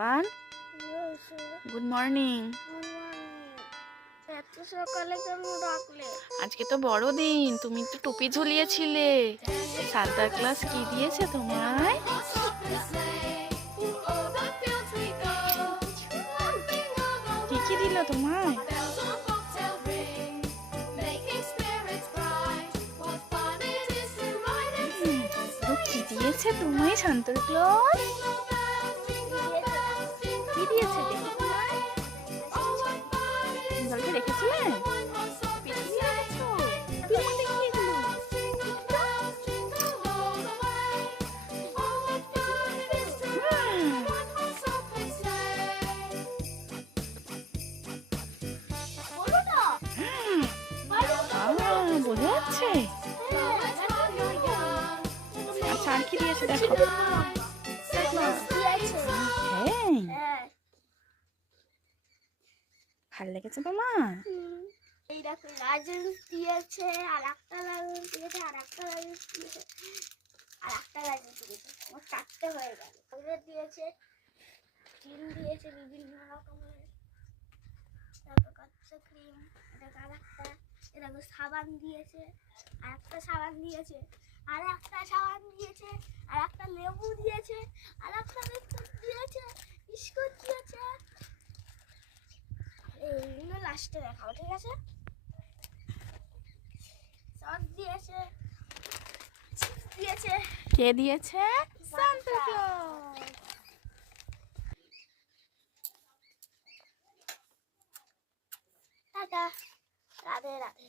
সাবান, good morning. এত সকালে কেন ডাকলে? আজকে তো বড়দিন, তুমি তো টুপি ঝুলিয়েছিলে। সান্তা ক্লজ কি দিয়েছে তোমায়? কি কি দিল তোমায়? কি দিয়েছে তোমায় সান্তা ক্লজ? কি দিয়েছে দেখি তোমায়? গল্পে রেখেছিলেন? বোঝা যাচ্ছে। আচ্ছা, আর কি দিয়েছে দেখো। হ্যাঁ, ভাল লেগেছে তোমার? এই দেখো লাজেন্স দিয়েছে, আর একটা লাজেন্স দিয়েছে, আর একটা লাজেন্স দিয়েছে, আর একটা লাজেন্স দিয়েছে। আমার 4টে হয়ে গেল। চকলেট দিয়েছে, ক্রিম দিয়েছে বিভিন্ন রকমের, তারপর কাঁচা ক্রিম, এটা আর একটা, এটা সাবান দিয়েছে, আর একটা সাবান দিয়েছে, আর একটা সাবান দিয়েছে, আর একটা লেবু দিয়েছে, আর একটা বিস্কুট দিয়েছে, বিস্কুট দিয়েছে। এইগুলো লাস্টে দেখাবো, ঠিক আছে? সস দিয়েছে, চিপস দিয়েছে। কে দিয়েছে? Santa Claus. Tata, Radhe Radhe.